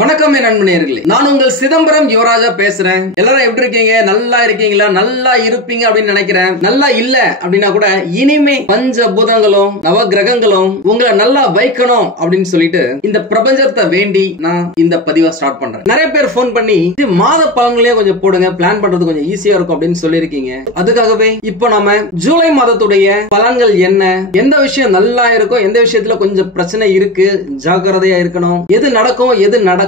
வணக்கம் என் நண்பர்களே, நான் உங்கள் சிதம்பரம் யுவராஜா பேசுறேன். எல்லாரும் எப்படி இருக்கீங்க? நல்லா இருக்கீங்களா? நல்லா இருப்பீங்க அப்படின்னு நினைக்கிறேன். நல்லா இல்ல அப்படின்னா கூட இனிமே பஞ்ச பூதங்களும் நவ கிரகங்களும் உங்களை நல்லா வைக்கணும் அப்படின்னு சொல்லிட்டு இந்த பிரபஞ்சத்தை வேண்டி நான் இந்த பதிவை ஸ்டார்ட் பண்றேன். நிறைய பேர் போன் பண்ணி மாத பலன்களே கொஞ்சம் போடுங்க, பிளான் பண்றது கொஞ்சம் ஈஸியா இருக்கும் அப்படின்னு சொல்லிருக்கீங்க. அதுக்காகவே இப்ப நாம ஜூலை மாதத்துடைய பலன்கள் என்ன, எந்த விஷயம் நல்லா இருக்கும், எந்த விஷயத்துல கொஞ்சம் பிரச்சனை இருக்கு, ஜாக்கிரதையா இருக்கணும், எது நடக்கும் எது நடக்காது,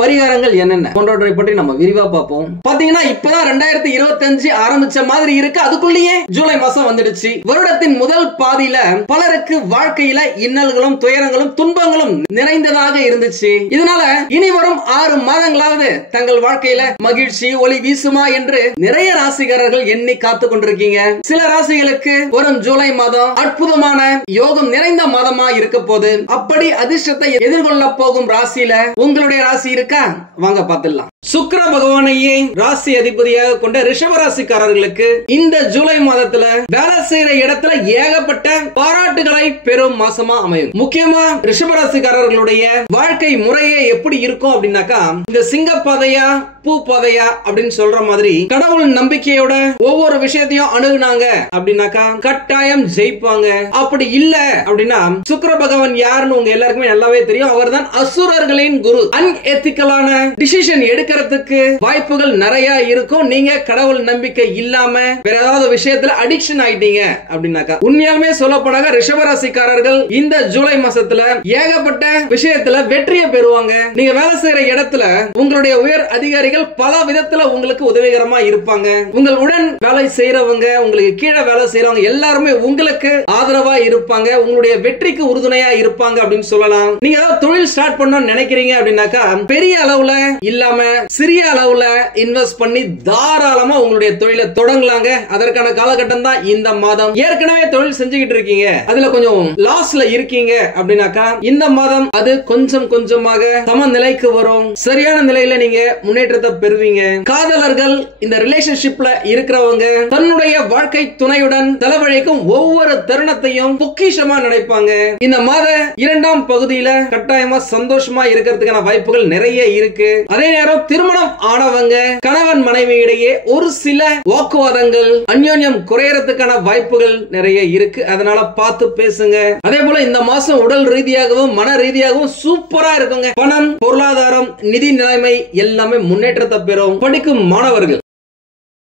பரிகாரங்கள் என்னென்ன போன்றவற்றை பற்றி நம்ம விரிவா பார்ப்போம். பாத்தீங்கன்னா இப்பதான் 2025 ஆரம்பிச்ச மாதிரி இருக்கு. அதுக்குள்ளேயே ஜூலை மாசம் வந்துடுச்சு. வருடத்தின் முதல் பாதியில பலருக்கு வாழ்க்கையில இன்னல்களும் துயரங்களும் துன்பங்களும் நிறைந்ததாக இருந்துச்சு. இதனால இனி வரும் 6 மாதங்களாவது தங்கள் வாழ்க்கையில மகிழ்ச்சி ஒளி வீசுமா என்று நிறைய ராசிக்காரர்கள் எண்ணி காத்து கொண்டிருக்கீங்க. சில ராசிகளுக்கு வரும் ஜூலை மாதம் அற்புதமான யோகம் நிறைந்த மாதமா இருக்க போது. அப்படி அதிர்ஷ்டத்தை எதிர்கொள்ள போகும் ராசியில உங்களுடைய ராசி இருக்கா? வாங்க பார்த்துடலாம். சுக்கிர பகவானையே ராசி அதிபதியாக கொண்ட ரிஷப ராசிக்காரர்களுக்கு இந்த ஜூலை மாதத்துல வேலை செய்யற இடத்துல ஏகப்பட்ட பாராட்டுகளை பெறும் மாசமா அமையும். முக்கியமா ரிஷப ராசிக்காரர்களுடைய வாழ்க்கை முறையே எப்படி இருக்கும் அப்படின்னாக்கா, இந்த சிங்க பாதையா பூ பாதையா அப்படின்னு சொல்ற மாதிரி கடவுள் நம்பிக்கையோட ஒவ்வொரு விஷயத்தையும் அணுகுனாங்க அப்படின்னாக்கா கட்டாயம் ஜெயிப்பாங்க. அப்படி இல்ல அப்படின்னா சுக்கிர பகவான் யாருன்னு உங்க எல்லாருக்குமே நல்லாவே தெரியும். அவர் தான் அசுரர்களின் குரு. அன்எத்திக்கலான டிசிஷன் எடுக்கிறதுக்கு வாய்ப்புகள் நிறைய இருக்கும். நீங்க கடவுள் நம்பிக்கை இல்லாம வேற ஏதாவது விஷயத்துல அடிக்ஷன் ஆயிட்டீங்க அப்படின்னாக்கா, உண்மையாலுமே சொல்லப்படாத ரிஷபராசிக்காரர்கள் இந்த ஜூலை மாசத்துல ஏகப்பட்ட விஷயத்துல வெற்றியை பெறுவாங்க. நீங்க வேலை செய்யற இடத்துல உங்களுடைய உயர் அதிகாரிகள் பல விதத்துல உங்களுக்கு உதவிகரமா இருப்பாங்க. உங்களுடன் வேலை செய்யறவங்க, உங்களுக்கு கீழே வேலை செய்யறவங்க எல்லாருமே உங்களுக்கு ஆதரவா இருப்பாங்க. உங்களுடைய வெற்றிக்கு உறுதுணையா இருப்பாங்க அப்படின்னு சொல்லலாம். நீங்க ஏதாவது தொழில் ஸ்டார்ட் பண்ணணும்னு நினைக்கிறீங்க அப்படின்னாக்கா பெரிய அளவுல இல்லாம சிறிய அளவுல இன்வெஸ்ட் பண்ணி தாராளமா உங்களுடைய தொழிலை தொடங்கலாங்க. அதற்கான காலகட்டம் தான் இந்த மாதம். ஏற்கனவே தொழில் செஞ்சுக்கிட்டு இருக்கீங்க, அதுல கொஞ்சம் லாஸ்ல இருக்கீங்க அப்படின்னாக்கா இந்த மாதம் அது கொஞ்சம் கொஞ்சமாக சம நிலைக்கு வரும். சரியான நிலையில நீங்க முன்னேற்றத்தை பெறுவீங்க. காதலர்கள் இந்த ரிலேஷன்ஷிப்ல இருக்கிறவங்க தன்னுடைய வாழ்க்கை துணையுடன் செலவழிக்கும் ஒவ்வொரு தருணத்தையும் பொக்கிஷமா நினைப்பாங்க. இந்த மாத இரண்டாம் பகுதியில கட்டாயமா சந்தோஷமா இருக்கிறதுக்கான வாய்ப்புகள் நிறைய இருக்கு. அதே நேரம் திருமணம் ஆனவங்க கணவன் மனைவி இடையே ஒரு சில வாக்குவாதங்கள் அந்யோன்யம் குறையறதுக்கான வாய்ப்புகள் நிறைய இருக்கு. அதனால பார்த்து பேசுங்க. அதே போல இந்த மாசம் உடல் ரீதியாகவும் மன ரீதியாகவும் சூப்பரா இருக்குங்க. பணம், பொருளாதாரம், நிதி நிலைமை எல்லாமே முன்னேற்றத்தை பெறும். படிக்கும் மாணவர்கள்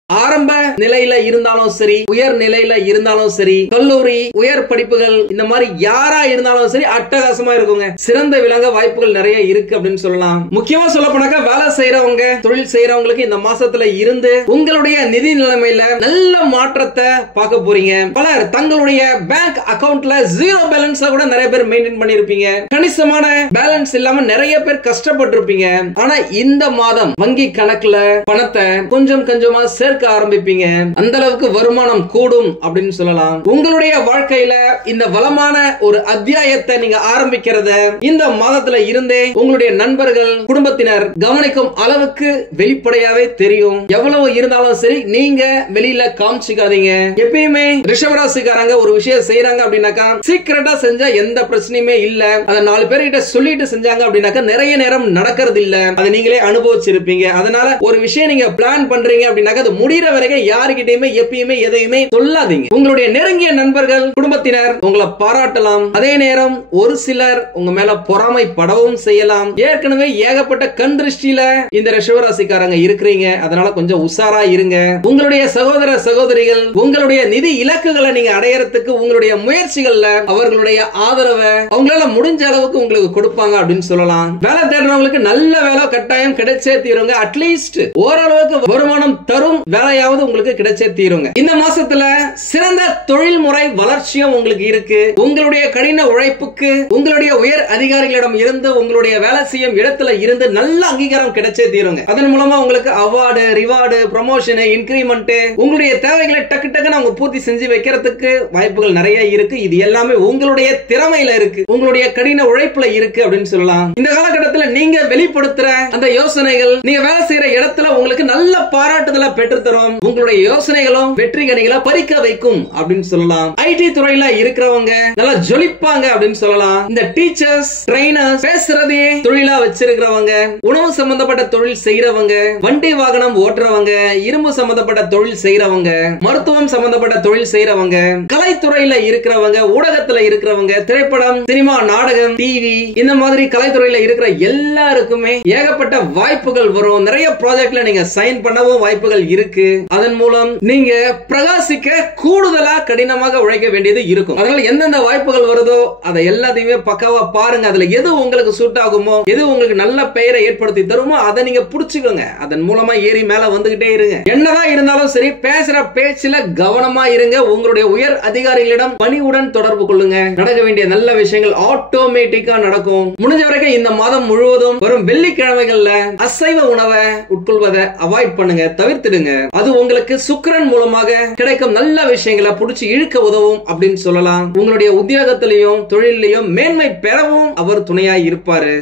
ஆரம்ப நிலையில இருந்தாலும் சரி, உயர் நிலையில இருந்தாலும் சரி, கல்லூரி உயர் படிப்புகள் இந்த மாதிரி யாரா இருந்தாலும் சரி அட்டகாசமா இருக்குங்க. சிறந்த விளங்க வாய்ப்புகள் நிறைய இருக்கு அப்படின்னு சொல்லலாம். முக்கியமா சொல்ல போனாக்கா வேலை செய்யறவங்க, தொழில் செய்யறவங்களுக்கு இந்த மாசத்துல இருந்து உங்களுடைய நிதி நிலைமையில நல்ல மாற்றத்தை பார்க்க போறீங்க. பலர் தங்களுடைய பேங்க் அக்கவுண்ட்ல ஜீரோ பேலன்ஸ் கூட நிறைய பேர் மெயின்டைன் பண்ணிருப்பீங்க. கணிசமான பேலன்ஸ் இல்லாம நிறைய பேர் கஷ்டப்பட்டு இருப்பீங்க. ஆனா இந்த மாதம் வங்கி கணக்குல பணத்தை கொஞ்சம் கொஞ்சமா சேர்க்க ஆரம்பிப்பீங்க. அந்த அளவுக்கு வருமானம் கூடும் அப்படின்னு சொல்லலாம். உங்களுடைய வாழ்க்கையில இந்த வளமான ஒரு அத்தியாயத்தை நீங்க ஆரம்பிக்கிறத இந்த மாதத்துல இருந்தே உங்களுடைய நண்பர்கள், குடும்பத்தினர் கவனிக்கும் அளவுக்கு வெளிப்படையாவே தெரியும். எவ்வளவு இருந்தாலும் சரி நீங்க வெளியில காமிச்சிக்காதீங்க. எப்பயுமே ரிஷபராசிக்காரங்க ஒரு விஷயம் செய்யறாங்க அப்படின்னாக்கா சீக்கிரட்டா செஞ்சா எந்த பிரச்சனையுமே இல்ல. அதை 4 பேர்கிட்ட சொல்லிட்டு செஞ்சாங்க அப்படின்னாக்கா நிறைய நேரம் நடக்கிறது இல்ல. அதை நீங்களே அனுபவிச்சிருப்பீங்க. அதனால ஒரு விஷயம் நீங்க பிளான் பண்றீங்க அப்படின்னாக்கா அது முடிகிற வரைக்கும் யாருக்கிட்டையுமே எப்பயுமே எதையுமே சொல்லாதீங்க. உங்களுடைய நெருங்கிய நண்பர்கள், குடும்பத்தினர் உங்களை பாராட்டலாம். அதே நேரம் ஒரு சிலர் உங்க மேல பொறாமைப்படவும் செய்யலாம். ஏற்கனவே ஏகப்பட்ட கண் திருஷ்டியில இந்த ரிஷபராசிக்காரங்க இருக்கிறீங்க. அதனால கொஞ்சம் உஷாரா இருங்க. உங்களுடைய சகோதர சகோதரிகள் உங்களுடைய நிதி இலக்குகளை நீங்க அடையறதுக்கு உங்களுடைய முயற்சிகள்ல அவர்களுடைய ஆதரவை அவங்களால முடிஞ்ச அளவுக்கு உங்களுக்கு கொடுப்பாங்க அப்படின்னு சொல்லலாம். வேலை தேடுறவங்களுக்கு நல்ல வேலை கட்டாயம் கிடைச்சே தீருங்க. அட்லீஸ்ட் ஓரளவுக்கு வருமானம் தரும் வேலையாவது உங்களுக்கு கிடைச்சே தீருங்க. இந்த மாசத்துல சிறந்த தொழில்முறை வளர்ச்சியும் உங்களுக்கு இருக்கு. உங்களுடைய கடின உழைப்புக்கு உங்களுடைய உயர் அதிகாரிகளிடம் இருந்து உங்களுடைய வேலை செய்யும் இடத்துல இருந்து நல்ல அங்கீகாரம் கிடைச்சே தீருங்க. அதன் மூலமா உங்களுக்கு அவார்டு, ரிவார்டு, ப்ரமோஷன், இன்கிரிமெண்ட், உங்களுடைய தேவைகளை டக்கு டக்குன்னு அவங்க பூர்த்தி செஞ்சு வைக்கிறதுக்கு வாய்ப்புகள் நிறைய இருக்கு. இது எல்லாமே உங்களுடைய திறமையில இருக்கு, உங்களுடைய கடின உழைப்புல இருக்கு அப்படின்னு சொல்லலாம். இந்த காலகட்டத்தில் நீங்க வெளிப்படுத்துற அந்த யோசனைகள் நீங்க வேலை செய்யற இடத்துல உங்களுக்கு நல்ல பாராட்டுதலை பெற்று தரும். உங்களுடைய உங்களுடைய யோசனைகளும் வெற்றி கனிகளை பறிக்க வைக்கும் அப்படின்னு சொல்லலாம். ஐடி துறையில இருக்கிறவங்க நல்லா ஜொலிப்பாங்க அப்படின்னு சொல்லலாம். இந்த டீச்சர்ஸ், ட்ரெயினர்ஸ், பேசுறதே தொழிலா வச்சிருக்கிறவங்க, உணவு சம்பந்தப்பட்ட தொழில் செய்யறவங்க, வண்டி வாகனம் ஓட்டுறவங்க, இரும்பு சம்பந்தப்பட்ட தொழில் செய்யறவங்க, மருத்துவம் சம்பந்தப்பட்ட தொழில் செய்யறவங்க, கலைத்துறையில இருக்கிறவங்க, ஊடகத்துல இருக்கிறவங்க, திரைப்படம், சினிமா, நாடகம், டிவி, இந்த மாதிரி கலைத்துறையில இருக்கிற எல்லாருக்குமே ஏகப்பட்ட வாய்ப்புகள் வரும். நிறைய ப்ராஜெக்ட்ல நீங்க சைன் பண்ணவும் வாய்ப்புகள் இருக்கு. அதன் மூலம் நீங்க பிரகாசிக்க கூடுதலா கடினமாக உழைக்க வேண்டியது இருக்கும். அதனால எந்தெந்த வாய்ப்புகள் வருதோ அதை எல்லாத்தையுமே பக்காவா பாருங்க. அதுல எது உங்களுக்கு சூட் ஆகுமோ, எது உங்களுக்கு நல்ல பெயரை ஏற்படுத்தி தருமோ அதை நீங்க புடிச்சுக்கோங்க. அதன் மூலமா ஏறி மேல வந்துகிட்டே இருங்க. என்னதான் இருந்தாலும் சரி, பேசுற பேச்சுல கவனமா இருங்க. உங்களுடைய உயர் அதிகாரிகளிடம் பணிவுடன் தொடர்பு கொள்ளுங்க. நடக்க வேண்டிய நல்ல விஷயங்கள் ஆட்டோமேட்டிக்கா நடக்கும். முடிஞ்ச வரைக்கும் இந்த மாதம் முழுவதும் வரும் வெள்ளிக்கிழமைகள்ல அசைவ உணவை உட்கொள்வதை அவாய்ட் பண்ணுங்க, தவிர்த்திடுங்க. அது உங்களுக்கு சுக்கிரன் மூலமாக கிடைக்கும் நல்ல விஷயங்களை புடிச்சு இழுக்க உதவும் அப்படின்னு சொல்லலாம். உங்களுடைய உத்தியோகத்திலையும் தொழிலையும் மேன்மை பெறவும் அவர் துணையாய் இருப்பாரு.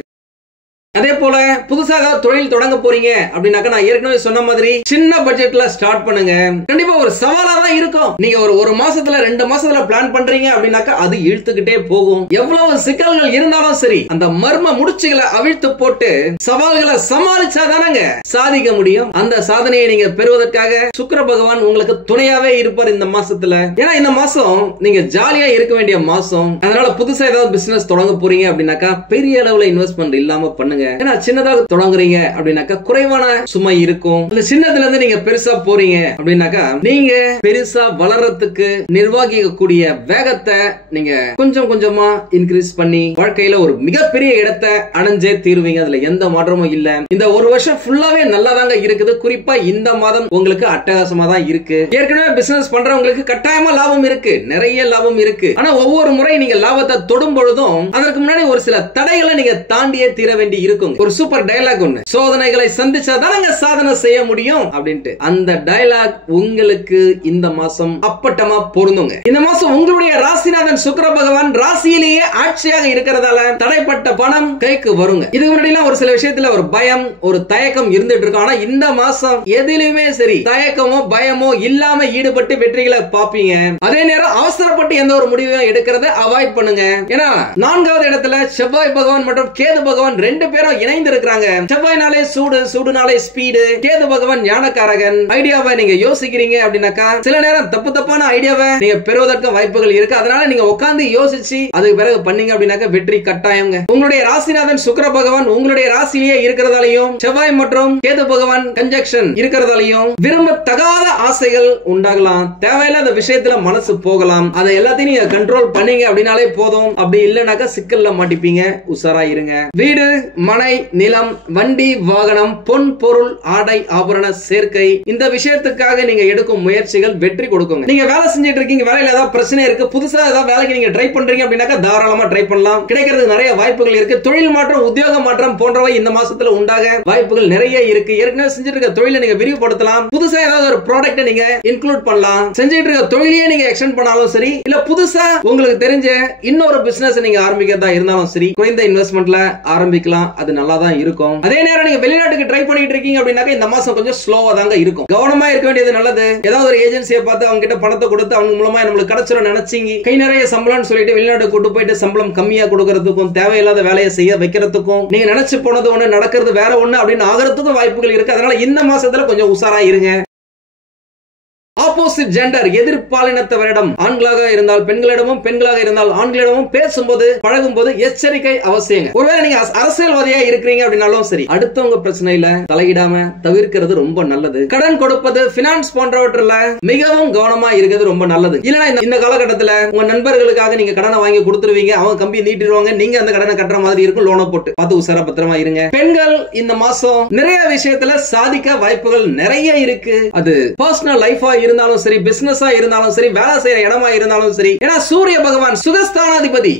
அதே போல புதுசாக தொழில் தொடங்க போறீங்க அப்படின்னாக்க நான் ஏற்கனவே சொன்ன மாதிரி சின்ன பட்ஜெட்ல ஸ்டார்ட் பண்ணுங்க. கண்டிப்பா ஒரு சவாலா தான் இருக்கும். நீங்க ஒரு மாசத்துல 2 மாசத்துல பிளான் பண்றீங்க அப்படின்னாக்க அது இழுத்துக்கிட்டே போகும். எவ்வளவு சிக்கல்கள் இருந்தாலும் சரி, அந்த மர்ம முடிச்சுகளை அவிழ்த்து போட்டு சவால்களை சமாளிச்சாதானங்க சாதிக்க முடியும். அந்த சாதனையை நீங்க பெறுவதற்காக சுக்கிர பகவான் உங்களுக்கு துணையாவே இருப்பார் இந்த மாசத்துல. ஏன்னா இந்த மாசம் நீங்க ஜாலியா இருக்க வேண்டிய மாசம். அதனால புதுசா ஏதாவது பிசினஸ் தொடங்க போறீங்க அப்படின்னாக்கா பெரிய அளவுல இன்வெஸ்ட்மெண்ட் இல்லாம பண்ணுங்க. ஏன்னா சின்னதாக தொடங்குறீங்க அப்படின்னாக்கா குறைவான சுமை இருக்கும். அந்த சின்னத்துல இருந்து நீங்க பெருசா போறீங்க அப்படின்னாக்கா நீங்க பெருசா வளர்றதுக்கு நிர்வகிக்கக்கூடிய வேகத்தை நீங்க கொஞ்சம் கொஞ்சமா இன்க்ரீஸ் பண்ணி வாழ்க்கையில ஒரு மிகப்பெரிய இடத்தை அடைஞ்சே தீருவீங்க. அதுல எந்த மாற்றமும் இல்ல. இந்த ஒரு வருஷம் ஃபுல்லாவே நல்லாதாங்க இருக்குது. குறிப்பா இந்த மாதம் உங்களுக்கு அட்டகாசமா தான் இருக்கு. ஏற்கனவே பிசினஸ் பண்றவங்களுக்கு கட்டாயமா லாபம் இருக்கு, நிறைய லாபம் இருக்கு. ஆனா ஒவ்வொரு முறை நீங்க லாபத்தை தொடும் பொழுதும் அதற்கு முன்னாடி ஒரு சில தடைகளை நீங்க தாண்டியே தீர வேண்டி இருக்கும். ஒரு சூப்பர் டயலாக் ஒண்ணு, சோதனைகளை சந்திச்சாதானங்க சாதனை செய்ய முடியும் அப்படின்ட்டு. அந்த டயலாக் உங்களுக்கு இந்த மாசம் அப்பட்டமா பொருந்துங்க. இந்த மாசம் உங்களுடைய ராசிநாதன் சுக்கிர பகவான் ராசியிலேயே ஆட்சியாக இருக்கிறதால தடைப்பட்ட பணம் கைக்கு வருங்க. இதுக்கு முன்னாடி ஒரு சில விஷயத்துல ஒரு பயம், ஒரு தயக்கம் இருந்துட்டு இருக்கும். ஆனா இந்த மாசம் எதிலுமே சரி தயக்கமோ பயமோ இல்லாம ஈடுபட்டு வெற்றிகளை பாப்பீங்க. அதே நேரம் அவசரப்பட்டு எந்த ஒரு முடிவையும் எடுக்கிறத அவாய்ட் பண்ணுங்க. ஏன்னா 4வது இடத்துல செவ்வாய் பகவான் மற்றும் கேது பகவான் 2 பேரும் இணைந்து இருக்கிறாங்க. செவ்வாய்னாலே சூடு, சூடுனாலே ஸ்பீடு, கேது பகவான் ஞானக்காரகன். ஐடியாவை நீங்க யோசிக்கிறீங்க அப்படின்னாக்கா சில நேரம் தப்பான ஐடியாவை நீங்க பெறுவதற்கு வாய்ப்புகள் இருக்கு. அதனால நீங்க உட்கார்ந்து யோசிச்சு அதுக்கு பிறகு பண்ணீங்க அப்படின்னாக்கா வெற்றி கட்டாயங்க. உங்களுடைய ராசிநாதன் சுக்கிர பகவான் உங்களுடைய ராசியிலேயே இருக்கிறதாலையும் செவ்வாய் மற்றும் கேது பகவான் கன்ஜக்ஷன் இருக்கிறதாலையும் விரும்பத்தகாத ஆசைகள் உண்டாகலாம். தேவையில்லாத விஷயத்துல மனசு போகலாம். அதை எல்லாத்தையும் நீங்க கண்ட்ரோல் பண்ணீங்க அப்படின்னாலே போதும். அப்படி இல்லைனாக்கா சிக்கல்ல மாட்டிப்பீங்க. உஷாரா இருங்க. வீடு, மனை, நிலம், வண்டி, வாகனம், பொன் பொருள், ஆடை, ஆபரண சேர்க்கை, இந்த விஷயத்துக்காக நீங்க எடுக்கும் முயற்சிகள் வெற்றி கொடுக்குங்க. நீங்க வேலை செஞ்சிட்டு இருக்கீங்க, வேலையில ஏதாவது பிரச்சனை இருக்கு, புதுசா ஏதாவது வேலைக்கு நீங்க ட்ரை பண்றீங்க அப்படின்னாக்கா தாராளமா ட்ரை பண்ணலாம். கிடைக்கிறதுக்கு நிறைய வாய்ப்புகள் இருக்கு. தொழில் மாற்றம், உத்தியோக மாற்றம் போன்றவை இந்த மாசத்துல உண்டாக வாய்ப்புகள் நிறைய இருக்கு. ஏற்கனவே செஞ்சிட்டு இருக்க தொழிலை நீங்க விரிவுபடுத்தலாம். புதுசா ஏதாவது ஒரு ப்ராடக்ட்டை நீங்க இன்க்ளூட் பண்ணலாம். செஞ்சிட்டு இருக்க தொழிலையே நீங்க எக்ஸ்டெண்ட் பண்ணாலும் சரி, இல்ல புதுசா உங்களுக்கு தெரிஞ்ச இன்னொரு பிசினஸ் நீங்க ஆரம்பிக்கிறதா இருந்தாலும் சரி, குறைந்த இன்வெஸ்ட்மெண்ட்ல ஆரம்பிக்கலாம். அது நல்லா தான் இருக்கும். அதே நேரம் நீங்க வெளிநாட்டுக்கு ட்ரை பண்ணிட்டு இருக்கீங்க அப்படின்னாக்க இந்த மாசம் கொஞ்சம் ஸ்லோவா தாங்க இருக்கும். கவனமா இருக்க வேண்டியது நல்லது. ஏதாவது ஒரு ஏஜென்சியை பார்த்து அவங்க கிட்ட பணத்தை கொடுத்து அவங்க மூலமா நம்மளுக்கு கிடைச்சிரும் நினைச்சீங்க, கை நிறைய சம்பளம்னு சொல்லிட்டு வெளிநாட்டுக்கு கூட்டு போயிட்டு சம்பளம் கம்மியா கொடுக்கறதுக்கும் தேவையில்லாத வேலையை செய்ய வைக்கிறதுக்கும் நீங்க நினைச்சு போனது ஒண்ணு நடக்கிறது வேற ஒண்ணு அப்படின்னு ஆகிறதுக்கும் வாய்ப்புகள் இருக்கு. அதனால இந்த மாசத்துல கொஞ்சம் உஷாரா இருங்க. ஆப்போசிட் ஜெண்டர், எதிர்பாலினத்தவரிடம் ஆண்களாக இருந்தால் பெண்களிடமும், பெண்களாக இருந்தால் ஆண்களிடமும் பேசும்போது பழகும்போது எச்சரிக்கை அவசியங்க. ஒருவேளை நீங்க அரசியல்வாதியா இருக்கிறீங்க அப்படின்னாலும் சரி, அடுத்தவங்க பிரச்சனையில தலையிடாம தவிர்க்கிறது ரொம்ப நல்லது. கடன் கொடுப்பது, பினான்ஸ் போன்றவற்றில் மிகவும் கவனமா இருக்கிறது ரொம்ப நல்லது. இல்லனா இந்த காலகட்டத்தில் உங்க நண்பர்களுக்காக நீங்க கடனை வாங்கி கொடுத்துருவீங்க, அவங்க கம்பி நீட்டிடுவாங்க, நீங்க அந்த கடனை கட்டுற மாதிரி இருக்கும். லோனை போட்டு பார்த்து உசாரா பத்திரமா இருங்க. பெண்கள் இந்த மாசம் நிறைய விஷயத்துல சாதிக்க வாய்ப்புகள் நிறைய இருக்கு. அது பர்சனல் லைஃபா இருந்தாலும் சரி, பிசினஸா இருந்தாலும் சரி, வேலை செய்யற இடமா இருந்தாலும் சரி. ஏன்னா சூரிய பகவான் சுகஸ்தானாதிபதி.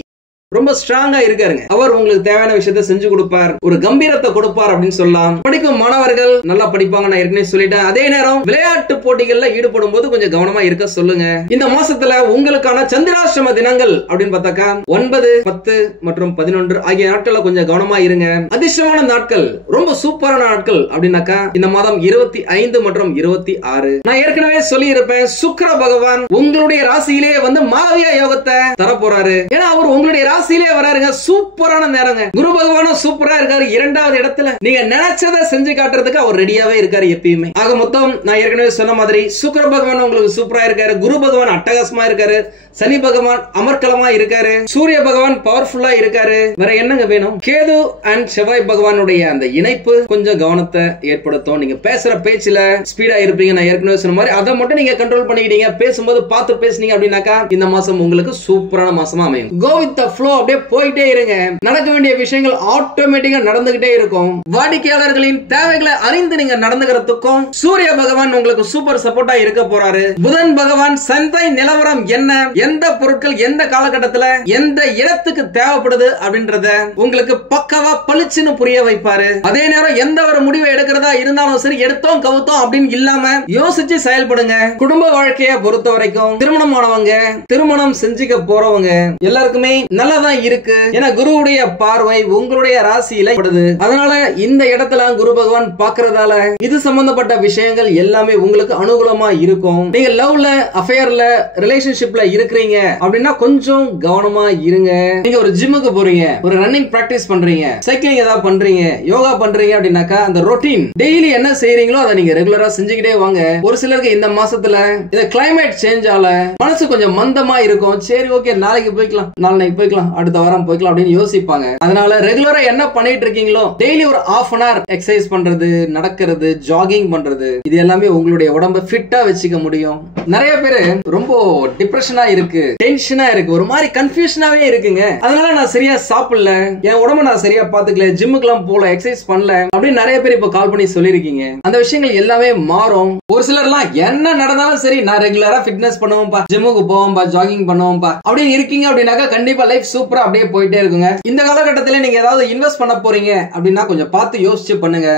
ரொம்ப ஸ்ட்ராங்கா இருக்காருங்க. அவர் உங்களுக்கு தேவையான விஷயத்தை செஞ்சு கொடுப்பார், ஒரு கம்பீரத்தை கொடுப்பார் அப்படின்னு சொல்லலாம். படிக்கும் மாணவர்கள் நல்லா படிப்பாங்க, நான் ஏற்கனவே சொல்லிட்டேன். அதே நேரம் விளையாட்டு போட்டிகள்ல ஈடுபடும் போது கொஞ்சம் கவனமா இருக்க சொல்லுங்க. இந்த மாசத்துல உங்களுக்கான சந்திராஷ்டம தினங்கள் அப்படின்னு பார்த்தாக்கா 9, 10 மற்றும் 11 ஆகிய நாட்கள்ல கொஞ்சம் கவனமா இருங்க. அதிர்ஷ்டமான நாட்கள், ரொம்ப சூப்பரான நாட்கள் அப்படின்னாக்கா இந்த மாதம் 25 மற்றும் 26. நான் ஏற்கனவே சொல்லி இருப்பேன், சுக்கிர பகவான் உங்களுடைய ராசியிலேயே வந்து மாவியா யோகத்தை தர போறாரு. ஏன்னா அவர் உங்களுடைய ராசியிலே வராருங்க. சூப்பரான நேரங்க. குரு பகவானும் சூப்பரா இருக்காரு 2வது இடத்துல. நீங்க நினைச்சதை செஞ்சு காட்டுறதுக்கு அவர் ரெடியாவே இருக்காரு எப்பயுமே. ஆக மொத்தம் நான் ஏற்கனவே சொன்ன மாதிரி சுக்கிர பகவான் உங்களுக்கு சூப்பரா இருக்காரு, குரு பகவான் அட்டகாசமா இருக்காரு, சனி பகவான் அமர்க்கலமா இருக்காரு, சூரிய பகவான் பவர்ஃபுல்லா இருக்காரு. வேற என்னங்க வேணும்? கேது அண்ட் செவ்வாய் பகவானுடைய அந்த இணைப்பு கொஞ்சம் கவனத்தை ஏற்படுத்தும். நீங்க பேசுற பேச்சுல ஸ்பீடா இருப்பீங்க. நான் ஏற்கனவே சொன்ன மாதிரி அதை மட்டும் நீங்க கண்ட்ரோல் பண்ணிக்கிட்டீங்க. பேசும்போது பார்த்து பேசுனீங்க அப்படின்னாக்கா இந்த மாசம் உங்களுக்கு சூப்பரான மாசமா அமையும். கோ வித் தி ஃப்ளோ, அப்படியே போயிட்டே இருங்க. நடக்க வேண்டிய விஷயங்கள் ஆட்டோமேட்டிக்கா நடந்துகிட்டே இருக்கும். வாடிக்கையாளர்களின் தேவைகளை அறிந்து நீங்க நடந்துக்கிறதுக்கும் சூரிய பகவான் உங்களுக்கு சூப்பர் சப்போர்ட்டா இருக்க போறாரு. புதன் பகவான் சந்தை நிலவரம் என்ன, எந்த பொருட்கள் எந்த காலகட்டத்துல எந்த இடத்துக்கு தேவைப்படுது அப்படின்றத உங்களுக்கு பக்கவா பளிச்சுன்னு புரிய வைப்பாரு. அதே நேரம் எந்த ஒரு முடிவை எடுக்கிறதா இருந்தாலும் சரி, எடுத்தோம் கவுத்தோம் அப்படின்னு இல்லாம யோசிச்சு செயல்படுங்க. குடும்ப வாழ்க்கையை பொறுத்த வரைக்கும் திருமணமானவங்க, திருமணம் செஞ்சுக்க போறவங்க எல்லாருக்குமே நல்லதான் இருக்கு. ஏன்னா குருவுடைய பார்வை உங்களுடைய ராசியில படுது. அதனால இந்த இடத்துல குரு பகவான் பார்க்கறதால இது சம்பந்தப்பட்ட விஷயங்கள் எல்லாமே உங்களுக்கு அனுகூலமா இருக்கும். நீங்க லவ்ல, அஃபேர்ல, ரிலேஷன்ஷிப்ல இருக்கிறீங்க அப்படின்னா கொஞ்சம் கவனமா இருங்க. நீங்க ஒரு ஜிம்முக்கு போறீங்க, ஒரு ரன்னிங் பிராக்டிஸ் பண்றீங்க, சைக்கிளிங் ஏதாவது பண்றீங்க, யோகா பண்றீங்க அப்படின்னாக்கா அந்த ரொட்டீன் டெய்லி என்ன செய்றீங்களோ அதை நீங்க ரெகுலரா செஞ்சுக்கிட்டே வாங்க. ஒரு சிலருக்கு இந்த மாசத்துல இந்த கிளைமேட் சேஞ்ச் ஆல மனசு கொஞ்சம் மந்தமா இருக்கும். சரி ஓகே, நாளைக்கு போய்க்கலாம், நாளைக்கு போய்க்கலாம், அடுத்த வாரம் போய்க்கலாம் அப்படின்னு யோசிப்பாங்க. அதனால ரெகுலரா என்ன பண்ணிட்டு இருக்கீங்களோ டெய்லி ஒரு ½ an hour எக்ஸசைஸ் பண்றது, நடக்கிறது, ஜாகிங் பண்றது, இது எல்லாமே உங்களுடைய உடம்ப ஃபிட்டா வச்சுக்க முடியும். நிறைய பேரு ரொம்ப டிப்ரெஷனா இருக்கு, டென்ஷனா இருக்கு, ஒரு மாதிரி கன்ஃபியூஷனாவே இருக்குங்க. அதனால நான் சரியா சாப்பிடல, என் உடம்ப நான் சரியா பாத்துக்கல, ஜிம்முக்குலாம் போல, எக்ஸசைஸ் பண்ணல அப்படின்னு நிறைய பேர் இப்ப கால் பண்ணி சொல்லிருக்கீங்க. அந்த விஷயங்கள் எல்லாமே மாறும். ஒரு சிலர்லாம் என்ன நடந்தாலும் சரி நான் ரெகுலரா ஃபிட்னஸ் பண்ணுவோம்பா, ஜிம்முக்கு போவோம்பா, ஜாகிங் பண்ணுவோம்பா அப்படின்னு இருக்கீங்க அப்படின்னாக்கா கண்டிப்பா லைஃப் சூப்பரா அப்படியே போயிட்டே இருக்குங்க. இந்த காலகட்டத்தில் நீங்க ஏதாவது இன்வெஸ்ட் பண்ண போறீங்க அப்படின்னா கொஞ்சம் பார்த்து யோசிச்சு பண்ணுங்க.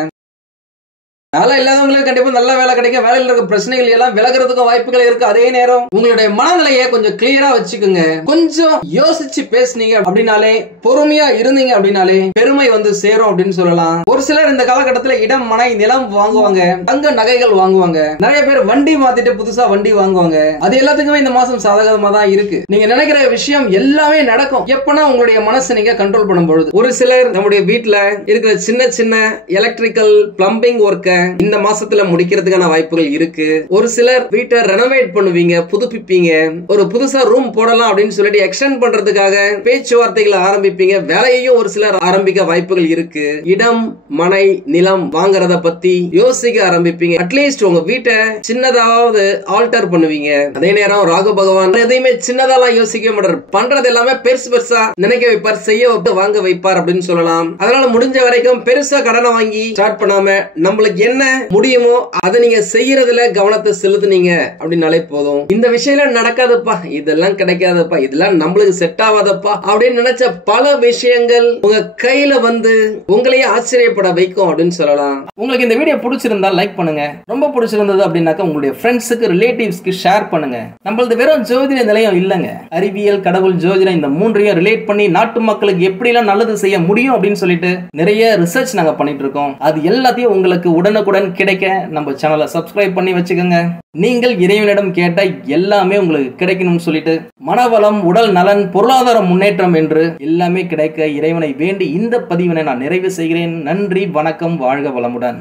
வேலை இல்லாதவங்களுக்கு கண்டிப்பா நல்ல வேலை கிடைக்கும். வேலையில் இருக்க பிரச்சனைகள் எல்லாம் விலகிறதுக்கும் வாய்ப்புகள் இருக்கு. அதே நேரம் உங்களுடைய மனநிலையை கொஞ்சம் கிளியரா வச்சுக்கோங்க. கொஞ்சம் யோசிச்சு பேசுனீங்க அப்படின்னாலே, பொறுமையா இருந்தீங்க அப்படின்னாலே பெருமை வந்து சேரும் அப்படின்னு சொல்லலாம். ஒரு சிலர் இந்த காலகட்டத்துல இடம், மனை, நிலம் வாங்குவாங்க, தங்க நகைகள் வாங்குவாங்க. நிறைய பேர் வண்டி மாத்திட்டு புதுசா வண்டி வாங்குவாங்க. அது எல்லாத்துக்குமே இந்த மாசம் சாதகமா தான் இருக்கு. நீங்க நினைக்கிற விஷயம் எல்லாமே நடக்கும் எப்பனா உங்களுடைய மனசை நீங்க கண்ட்ரோல் பண்ணும் பொழுது. ஒரு சிலர் நம்முடைய வீட்டுல இருக்கிற சின்ன சின்ன எலக்ட்ரிக்கல், பிளம்பிங் ஒர்க்க இந்த மாசத்துல முடிக்கிறதுக்கான வாய்ப்புகள் இருக்கு. ஒரு சிலர் வீட்டை ரெனோவேட் பண்ணுவீங்க, புதுப்பிப்பீங்க, ஒரு புதுசா ரூம் போடலாம் அப்படின்னு சொல்லிட்டு எக்ஸ்டெண்ட் பண்றதுக்காக பேச்சுவார்த்தைகளை ஆரம்பிப்பீங்க. வேலையையும் ஒரு சிலர் ஆரம்பிக்க வாய்ப்புகள் இருக்கு. இடம், மனை, நிலம் வாங்குறத பத்தி யோசிக்க ஆரம்பிப்பீங்க. அட்லீஸ்ட் உங்க வீட்டை சின்னதாவது ஆல்டர் பண்ணுவீங்க. அதே நேரம் ராகு பகவான் எதையுமே சின்னதாலாம் யோசிக்க மாட்டார், பண்றது எல்லாமே பெருசு பெருசா நினைக்க வைப்பார், செய்ய வாங்க வைப்பார் அப்படின்னு சொல்லலாம். அதனால முடிஞ்ச வரைக்கும் பெருசா கடனை வாங்கி ஸ்டார்ட் பண்ணாம நம்மளுக்கு என்ன முடியுமோ அதை நீங்க செய்யறதுல கவனத்தை செலுத்துனீங்க அப்படின்னாலே போதும். இந்த விஷயம் நடக்காதப்பா, இதெல்லாம் கிடைக்காதப்பா, இதெல்லாம் நம்மளுக்கு செட் ஆகாதப்பா அப்படின்னு நினைச்ச பல விஷயங்கள் உங்க கையில வந்து உங்களையே ஆச்சரியப்பட வைக்கும் அப்படின்னு சொல்லலாம். உங்களுக்கு இந்த வீடியோ பிடிச்சிருந்தா லைக் பண்ணுங்க. ரொம்ப பிடிச்சிருந்தது அப்படின்னாக்கா உங்களுடைய ஃப்ரெண்ட்ஸுக்கு, ரிலேட்டிவ்ஸ்க்கு ஷேர் பண்ணுங்க. நம்மளது வெறும் ஜோதிட நிலையம் இல்லங்க, அறிவியல், கடவுள், ஜோதிடம் இந்த மூன்றையும் ரிலேட் பண்ணி நாட்டு மக்களுக்கு எப்படி எல்லாம் நல்லது செய்ய முடியும் அப்படின்னு சொல்லிட்டு நிறைய ரிசர்ச் நாங்க பண்ணிட்டு இருக்கோம். அது எல்லாத்தையும் உங்களுக்கு உடனுக்குடன் கிடைக்க நம்ம சேனலை சப்ஸ்கிரைப் பண்ணி வச்சுக்கோங்க. நீங்கள் இறைவனிடம் கேட்ட எல்லாமே உங்களுக்கு கிடைக்கணும்னு சொல்லிட்டு மனவளம், உடல் நலன், பொருளாதார முன்னேற்றம் என்று எல்லாமே கிடைக்க இறைவனை வேண்டி இந்த பதிவினை நான் நிறைவு செய்கிறேன். நன்றி, வணக்கம், வாழ்க வளமுடன்.